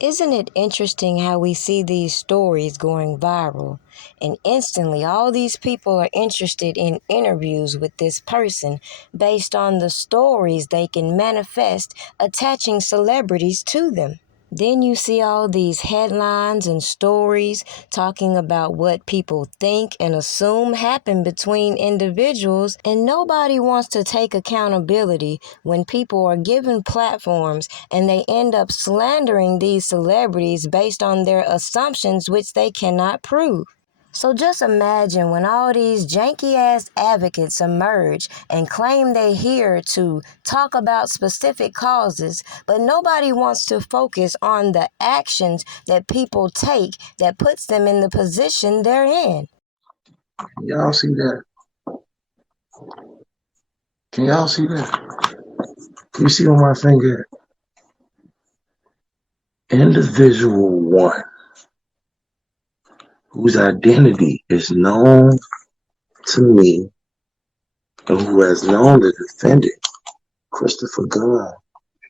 Isn't it interesting how we see these stories going viral, and instantly all these people are interested in interviews with this person based on the stories they can manifest attaching celebrities to them? Then you see all these headlines and stories talking about what people think and assume happen between individuals, and nobody wants to take accountability when people are given platforms and they end up slandering these celebrities based on their assumptions which they cannot prove. So just imagine when all these janky-ass advocates emerge and claim they're here to talk about specific causes, but nobody wants to focus on the actions that people take that puts them in the position they're in. Y'all see that? Can y'all see that? Can you see on my finger? Individual one, whose identity is known to me and who has known the defendant, Christopher Gunn,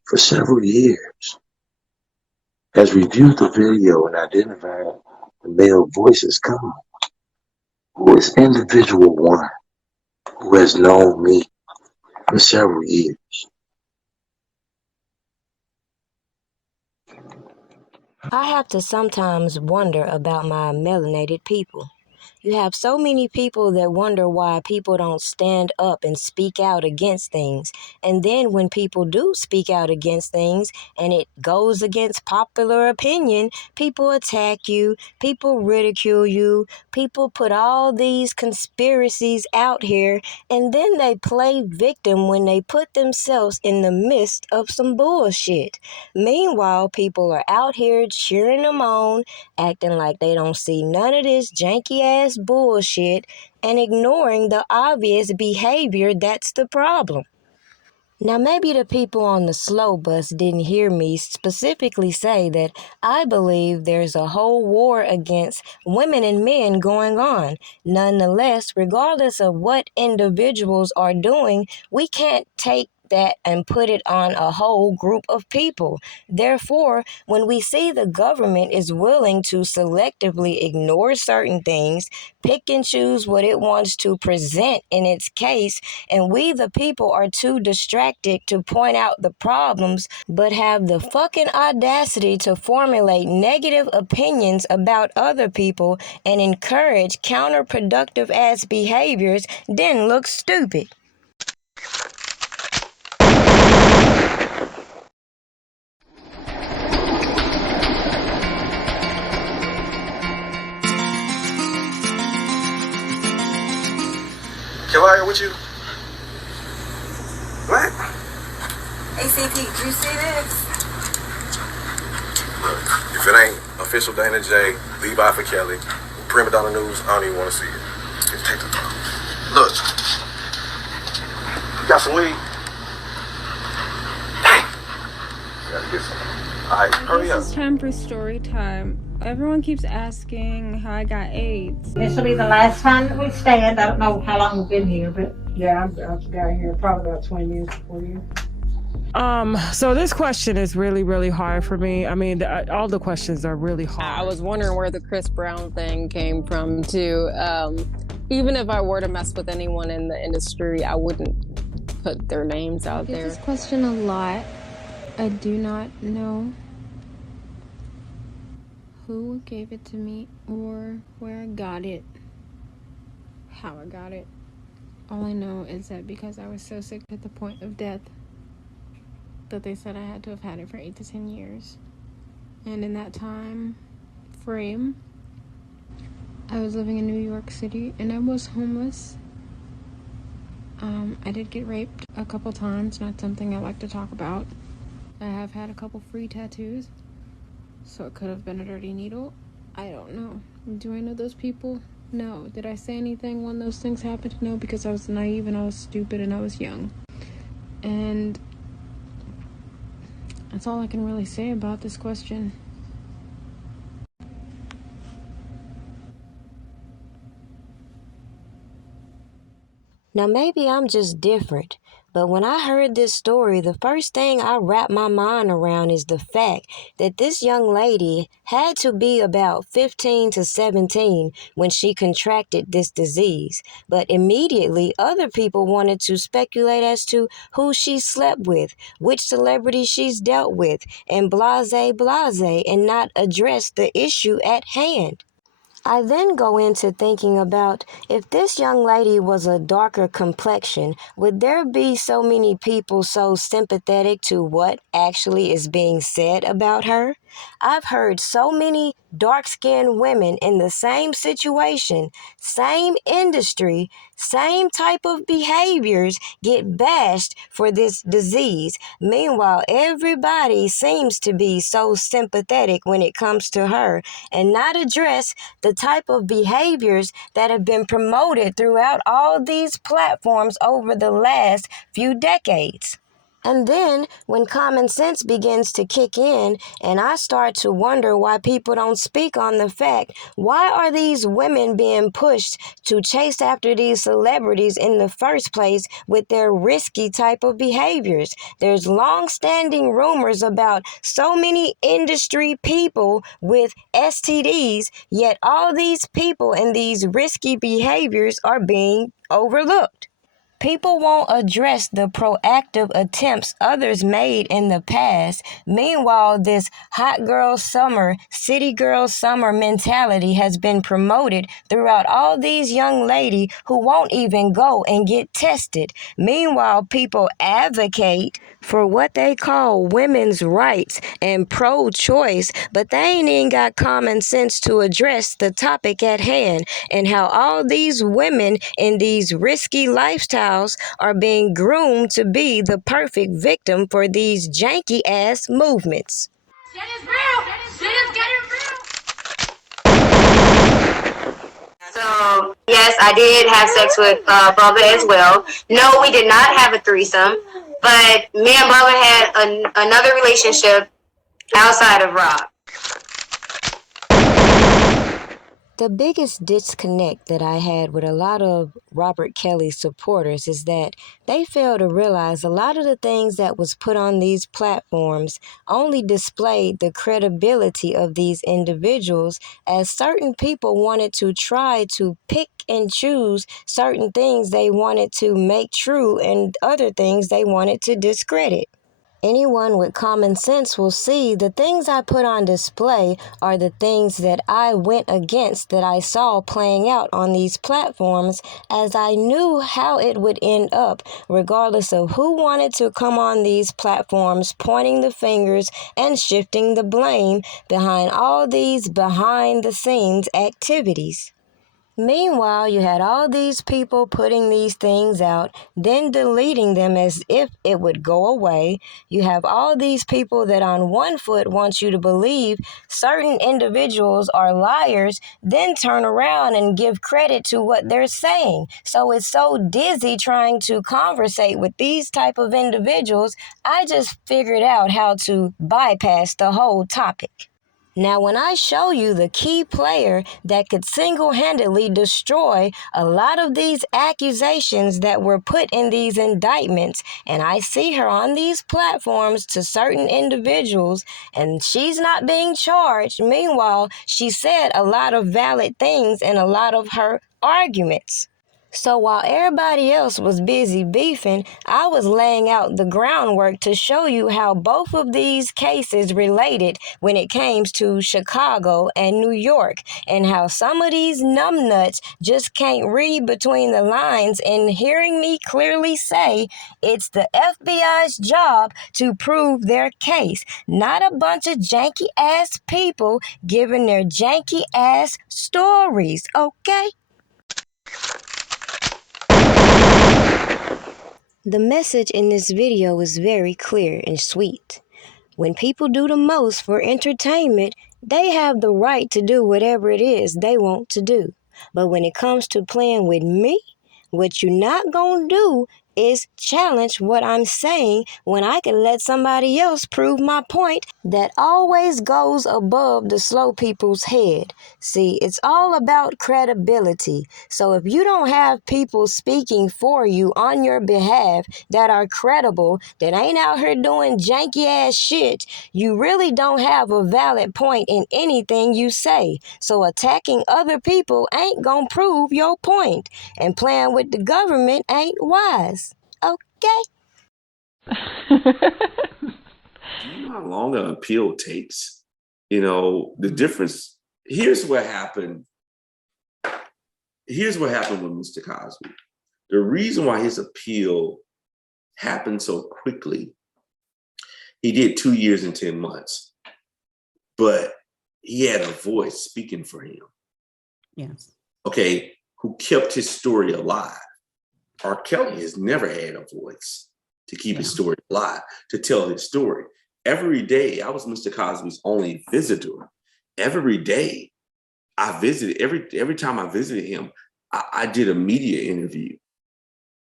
for several years, has reviewed the video and identified the male voices come. Who is individual one, who has known me for several years? I have to sometimes wonder about my melanated people. You have so many people that wonder why people don't stand up and speak out against things. And then when people do speak out against things and it goes against popular opinion, people attack you, people ridicule you, people put all these conspiracies out here, and then they play victim when they put themselves in the midst of some bullshit. Meanwhile, people are out here cheering them on, acting like they don't see none of this janky ass bullshit and ignoring the obvious behavior that's the problem. Now, maybe the people on the slow bus didn't hear me specifically say that I believe there's a whole war against women and men going on. Nonetheless, regardless of what individuals are doing, we can't take that and put it on a whole group of people. Therefore, when we see the government is willing to selectively ignore certain things, pick and choose what it wants to present in its case, and we the people are too distracted to point out the problems but have the fucking audacity to formulate negative opinions about other people and encourage counterproductive ass behaviors, then look stupid. Kelly, with you? What? ACP, do you see this? Look, if it ain't official Dana J, Levi for Kelly, Primadonnanews, I don't even want to see it. Just take the time. Look. You got some weed? Dang. You gotta get some. Alright, hurry up. It's time for story time. Everyone keeps asking how I got AIDS. This will be the last time that we stand. I don't know how long we've been here, but yeah, I've got here probably about 20 minutes before you. So this question is really, really hard for me. I mean, all the questions are really hard. I was wondering where the Chris Brown thing came from too. Even if I were to mess with anyone in the industry, I wouldn't put their names out there. I get this question a lot. I do not know who gave it to me or where I got it, how I got it. All I know is that because I was so sick at the point of death that they said I had to have had it for 8 to 10 years. And in that time frame, I was living in New York City and I was homeless. I did get raped a couple times, not something I like to talk about. I have had a couple free tattoos, so it could have been a dirty needle. I don't know. Do I know those people? No. Did I say anything when those things happened? No, because I was naive and I was stupid and I was young. And that's all I can really say about this question. Now maybe I'm just different, But when I heard this story, the first thing I wrapped my mind around is the fact that this young lady had to be about 15 to 17 when she contracted this disease. But immediately, other people wanted to speculate as to who she slept with, which celebrity she's dealt with, and blase, and not address the issue at hand. I then go into thinking about if this young lady was a darker complexion, would there be so many people so sympathetic to what actually is being said about her? I've heard so many dark-skinned women in the same situation, same industry, same type of behaviors get bashed for this disease. Meanwhile, everybody seems to be so sympathetic when it comes to her and not address the type of behaviors that have been promoted throughout all these platforms over the last few decades. And then when common sense begins to kick in and I start to wonder why people don't speak on the fact, why are these women being pushed to chase after these celebrities in the first place with their risky type of behaviors? There's long-standing rumors about so many industry people with STDs, yet all these people and these risky behaviors are being overlooked. People won't address the proactive attempts others made in the past. Meanwhile, this hot girl summer, city girl summer mentality has been promoted throughout all these young ladies who won't even go and get tested. Meanwhile, people advocate for what they call women's rights and pro-choice, but they ain't even got common sense to address the topic at hand and how all these women in these risky lifestyles are being groomed to be the perfect victim for these janky ass movements. Shit is real. Shit is getting real. So, yes, I did have sex with Bubba as well. No, we did not have a threesome, but me and Bubba had another relationship outside of Rob. The biggest disconnect that I had with a lot of Robert Kelly supporters is that they fail to realize a lot of the things that was put on these platforms only displayed the credibility of these individuals, as certain people wanted to try to pick and choose certain things they wanted to make true and other things they wanted to discredit. Anyone with common sense will see the things I put on display are the things that I went against, that I saw playing out on these platforms, as I knew how it would end up, regardless of who wanted to come on these platforms pointing the fingers and shifting the blame behind all these behind-the-scenes activities. Meanwhile, you had all these people putting these things out, then deleting them as if it would go away. You have all these people that on one foot want you to believe certain individuals are liars, then turn around and give credit to what they're saying. So it's so dizzy trying to conversate with these type of individuals, I just figured out how to bypass the whole topic. Now, when I show you the key player that could single-handedly destroy a lot of these accusations that were put in these indictments, and I see her on these platforms to certain individuals, and she's not being charged. Meanwhile, she said a lot of valid things in a lot of her arguments. So while everybody else was busy beefing, I was laying out the groundwork to show you how both of these cases related when it came to Chicago and New York, and how some of these numbnuts just can't read between the lines in hearing me clearly say it's the FBI's job to prove their case, not a bunch of janky-ass people giving their janky-ass stories, okay? The message in this video is very clear and sweet. When people do the most for entertainment, they have the right to do whatever it is they want to do. But when it comes to playing with me, what you're not gonna do is challenge what I'm saying when I can let somebody else prove my point that always goes above the slow people's head. See, it's all about credibility. So if you don't have people speaking for you on your behalf that are credible, that ain't out here doing janky ass shit, you really don't have a valid point in anything you say. So attacking other people ain't gonna prove your point, and playing with the government ain't wise. Okay? Do you know how long an appeal takes? You know, the difference. Here's what happened. Here's what happened with Mr. Cosby. The reason why his appeal happened so quickly, he did 2 years and 10 months, but he had a voice speaking for him. Yes. Okay, who kept his story alive. R. Kelly has never had a voice to keep his story alive, to tell his story. Every day, I was Mr. Cosby's only visitor. Every day, I visited, every time I visited him, I did a media interview,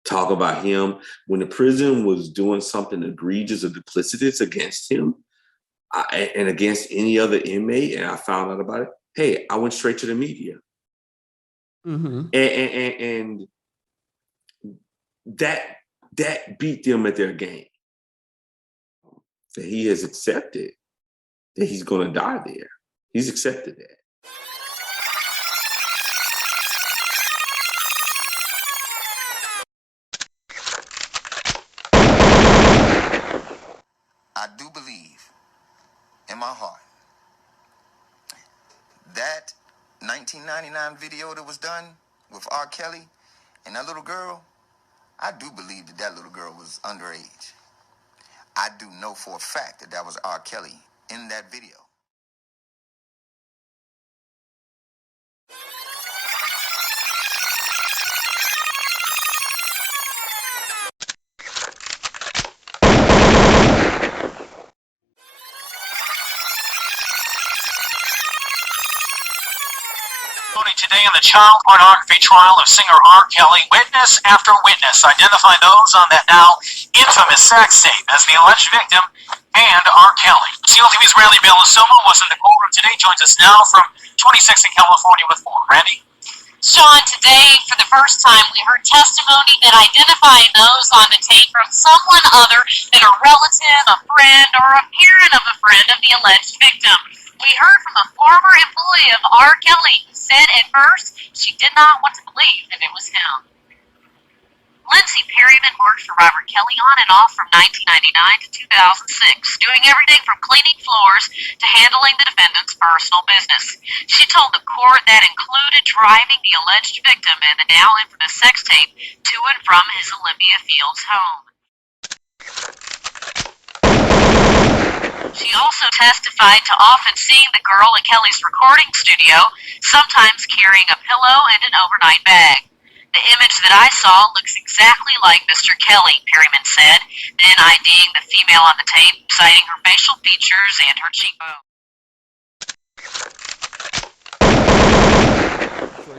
talk about him. When the prison was doing something egregious or duplicitous against him, and against any other inmate, and I found out about it, hey, I went straight to the media. Mm-hmm. And that beat them at their game. That he has accepted that he's going to die there. He's accepted that. I do believe in my heart that 1999 video that was done with R. Kelly and that little girl, I do believe that that little girl was underage. I do know for a fact that that was R. Kelly in that video. Today in the child pornography trial of singer R. Kelly, witness after witness identified those on that now infamous sex tape as the alleged victim and R. Kelly. SEAL TV's Randy Bellasoma was in the courtroom today, joins us now from 26 in California with more. Randy? Sean, today, for the first time, we heard testimony that identified those on the tape from someone other than a relative, a friend, or a parent of a friend of the alleged victim. We heard from a former employee of R. Kelly who said at first she did not want to believe that it was him. Lindsay Perryman worked for Robert Kelly on and off from 1999 to 2006, doing everything from cleaning floors to handling the defendant's personal business. She told the court that included driving the alleged victim and the now infamous sex tape to and from his Olympia Fields home. She also testified to often seeing the girl at Kelly's recording studio, sometimes carrying a pillow and an overnight bag. The image that I saw looks exactly like Mr. Kelly, Perryman said, then IDing the female on the tape, citing her facial features and her cheekbone.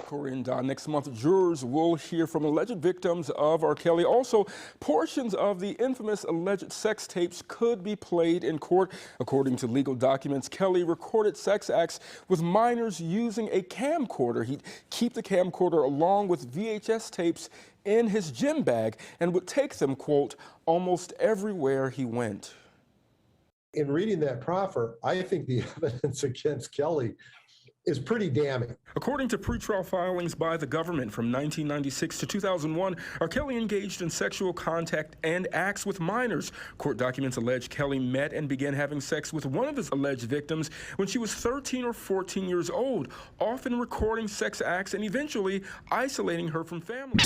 Corey and Don. Next month, jurors will hear from alleged victims of R. Kelly. Also, portions of the infamous alleged sex tapes could be played in court. According to legal documents, Kelly recorded sex acts with minors using a camcorder. He'd keep the camcorder along with VHS tapes in his gym bag and would take them, quote, almost everywhere he went. In reading that proffer, I think the evidence against Kelly is pretty damning. According to pretrial filings by the government from 1996 to 2001, R. Kelly engaged in sexual contact and acts with minors. Court documents allege Kelly met and began having sex with one of his alleged victims when she was 13 or 14 years old, often recording sex acts and eventually isolating her from family.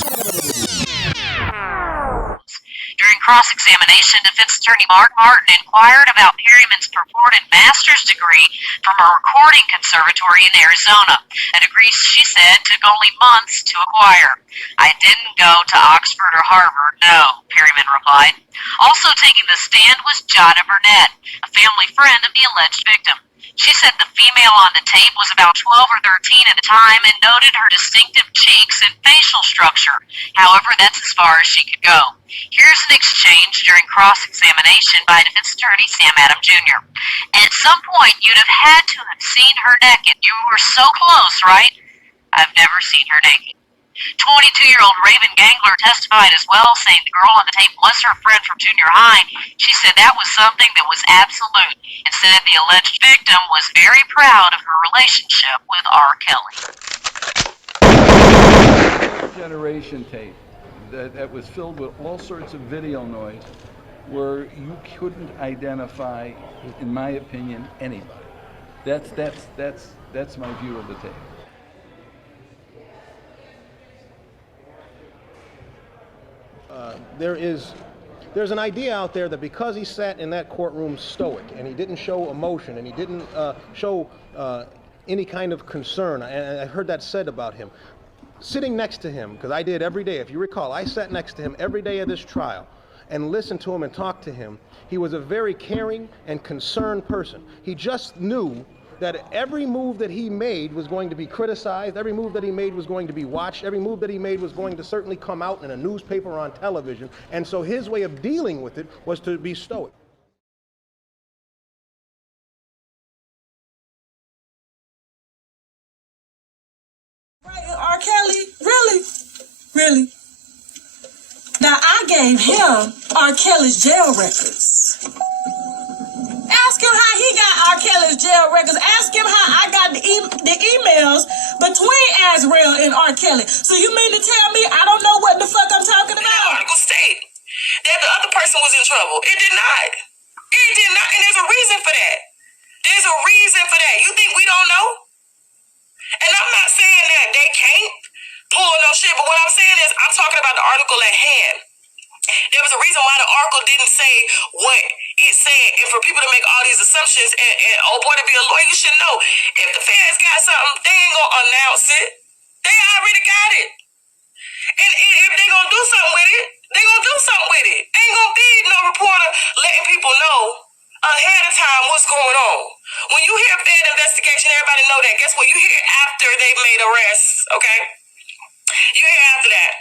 During cross-examination, defense attorney Mark Martin inquired about Perryman's purported master's degree from a recording conservatory in Arizona, a degree she said took only months to acquire. I didn't go to Oxford or Harvard, no, Perryman replied. Also taking the stand was Jada Burnett, a family friend of the alleged victim. She said the female on the The tape was about 12 or 13 at the time and noted her distinctive cheeks and facial structure. However, that's as far as she could go. Here's an exchange during cross-examination by defense attorney Sam Adam Jr. At some point, you'd have had to have seen her naked. You were so close, right? I've never seen her naked. 22-year-old Raven Gangler testified as well, saying the girl on the tape was her friend from junior high. She said that was something that was absolute and said the alleged victim was very proud of her relationship with R. Kelly. Generation tape that was filled with all sorts of video noise where you couldn't identify, in my opinion, anybody. That's my view of the tape. There's an idea out there that because he sat in that courtroom stoic and he didn't show emotion and he didn't show any kind of concern, and I heard that said about him, sitting next to him, because I did every day, if you recall, I sat next to him every day of this trial and listened to him and talked to him. He was a very caring and concerned person. He just knew that every move that he made was going to be criticized, every move that he made was going to be watched, every move that he made was going to certainly come out in a newspaper or on television, and so his way of dealing with it was to be stoic. R. Kelly, really? Really? Now, I gave him R. Kelly's jail records. Ask him how he got R. Kelly's jail records. Ask him how I got the emails between Azrael and R. Kelly. So you mean to tell me I don't know what the fuck I'm talking about? The article state that the other person was in trouble. It did not. It did not. And there's a reason for that. There's a reason for that. You think we don't know? And I'm not saying that they can't pull no shit, but what I'm saying is I'm talking about the article at hand. There was a reason why the article didn't say what it said, and for people to make all these assumptions and oh boy, to be a lawyer, you should know. If the feds got something, they ain't gonna announce it. They already got it. And if they gonna do something with it, they gonna do something with it. Ain't gonna be no reporter letting people know ahead of time what's going on. When you hear Fed investigation, everybody know that. Guess what? You hear after they've made arrests, okay? You hear after that.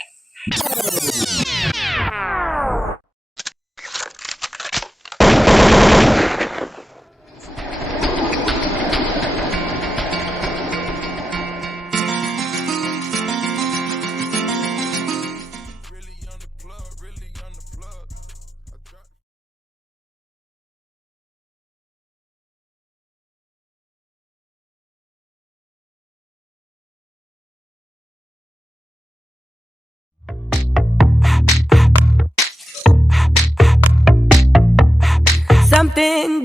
Something